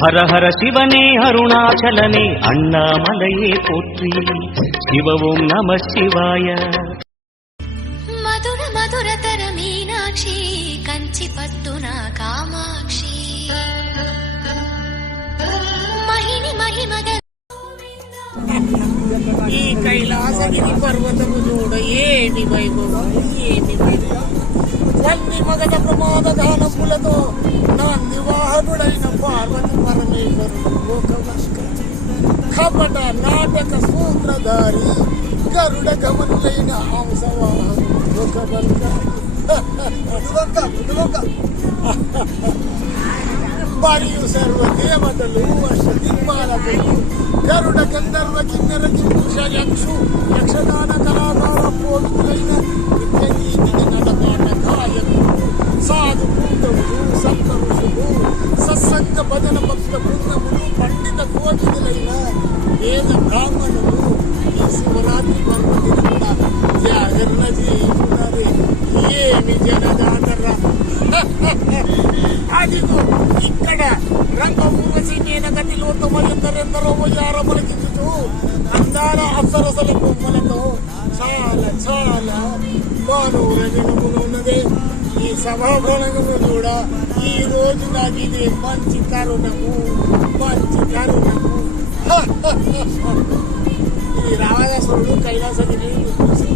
ಹರ ಹರ ಶಿವನೇ ಅರುಣಾಚಲನೇ ಅಣ್ಣಾಮಲಯೇ ಪೋತ್ರಿ ಶಿವ ಓಂ ನಮ ಶಿವಾಯ. ಮಧುರ ಮಧುರತರ ಮೀನಾಕ್ಷಿ ಕಂಚಿ ಪಟ್ಟುನ ಕಾಮಾಕ್ಷಿ ಮಹಿನಿ ಮಹಿಮಗ ఈ కైలాసగిరి పర్వతము చూడ ఏమి వైభవం ఏమి వైభవం వన్ని మగధ ప్రమాద దానములతో నా నివాహనుడైన పార్వతి పరమేశ్వరుడు కపట నాటక సూత్రధారి గరుడ గమనులైన హంసవాహనుడు మరియు సర్వ దేవతలు అష్టదిక్పాలకులు గరుడ గంధర్వ కిన్నెర కింపుష యక్షు యక్షగాన కళాకార పోతులైన నిత్యగీతికి నడపాట గాయకులు సాధు పూతములు సంత ఋషులు సత్సంగ భజన భక్త బృందములు పండిత కోటిలైన వేద బ్రాహ్మణులు ఈ శివరాత్రి పర్వదిన జాగరణ చేయున్నారు. ఏమి జనజాతర అదిగో ఇక్కడ రంగ ఊర్వశి మేనగతిలో తమరెందరెందరో యారమలకించుతూ అందాల అప్సరసల బొమ్మలతో చాలా చాలా మనోరంజనములు ఉన్నది ఈ సభాభవనము కూడా. ఈ రోజు నాకు ఇది మంచి తరుణము మంచి తరుణము. ఈ రావణాసురుడు కైలాసగిరి చూసి